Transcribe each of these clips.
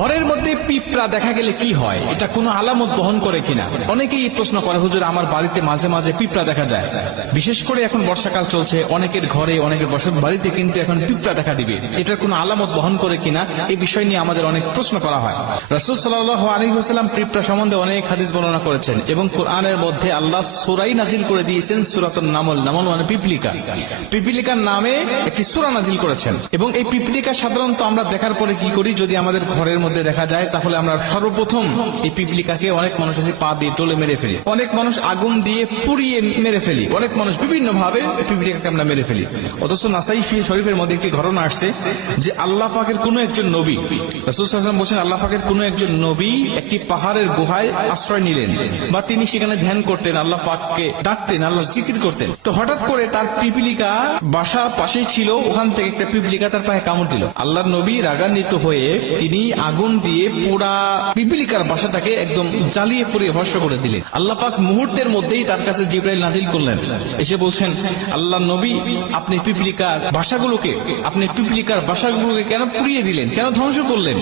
ঘরের মধ্যে পিঁপড়া দেখা গেলে কি হয়, এটা কোনো আলামত বহন করে কিনা? অনেকেই প্রশ্ন করে, হুজুর আমার বাড়িতে মাঝে মাঝে পিঁপড়া দেখা যায়, বিশেষ করে এখন বর্ষাকাল চলছে, অনেকের ঘরে অনেকের বসত বাড়িতে কিন্তু এখন পিঁপড়া দেখা দিবে, এটার কোনো আলামত বহন করে কিনা, এই বিষয় নিয়ে আমাদের অনেক প্রশ্ন করা হয়। রাসূল সাল্লাল্লাহু আলাইহি ওয়াসাল্লাম পিঁপড়া সম্বন্ধে অনেক হাদিস বর্ণনা করেছেন এবং কোরআনের মধ্যে আল্লাহ সূরাই নাজিল করে দিয়েছেন, সূরাতুন নামল। নামল মানে পিপলিকা, পিপলিকার নামে একটি সূরা নাজিল করেছেন। এবং এই পিপলিকা সাধারণত আমরা দেখার পরে কি করি, যদি আমাদের ঘরের মধ্যে দেখা যায় তাহলে আমরা সর্বপ্রথম এই পিপলিকাকে, অনেক মানুষ আছে পা দিয়ে টোলে মেরে ফেলি, অনেক মানুষ আগুন দিয়ে পুড়িয়ে মেরে ফেলি, অনেক মানুষ বিভিন্ন ভাবে পিপলিকাকে আমরা মেরে ফেলি। অথচ নাসাই শরীফের মধ্যে একটি ঘটনা আসছে যে আল্লাহ পাকের কোন একজন নবী, রাসূল সাল্লাল্লাহু আলাইহি ওয়াসাল্লাম বলেন, আল্লাহ পাকের কোন একজন নবী একটি পাহাড়ের গুহায় আশ্রয় নিলেন বা তিনি সেখানে ধ্যান করতেন, আল্লাহ পাককে ডাকতেন, আল্লাহর জিকির করতেন। তো হঠাৎ করে তার পিপলিকা বাসা পাশেই ছিল, ওখান থেকে একটা পিপলিকা তার পায়ে কামড় দিল। আল্লাহর নবী রাগান্বিত হয়ে তিনি আগুন দিয়ে পুরা পিপলিকার বাসাটাকে একদম জ্বালিয়ে পুড়িয়ে ভস্ম করে দিলেন। আল্লাহ পাক মুহূর্তের মধ্যেই তার কাছে জিবরাইল নাজিল করলেন, এসে বলছেন, আল্লাহর নবী আপনি পিপলিকার বাসাগুলোকে কেন পুড়িয়ে দিলেন, কেন ধ্বংস করলেন?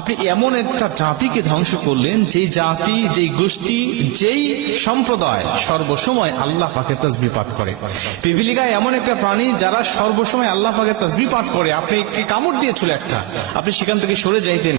আপনি এমন একটা জাতিকে ধ্বংস করলেন, যেই জাতি, যেই গোষ্ঠী, যেই সম্প্রদায় সর্বসময় আল্লাহ পাকের তাসবিহ পাঠ করে। পিপলিকা এমন একটা প্রাণী যারা সর্বসময় আল্লাহ পাকের তাসবিহ পাঠ করে। আপনি কামড় দিয়েছিল একটা, আপনি সেখান থেকে সরে যাইতেন,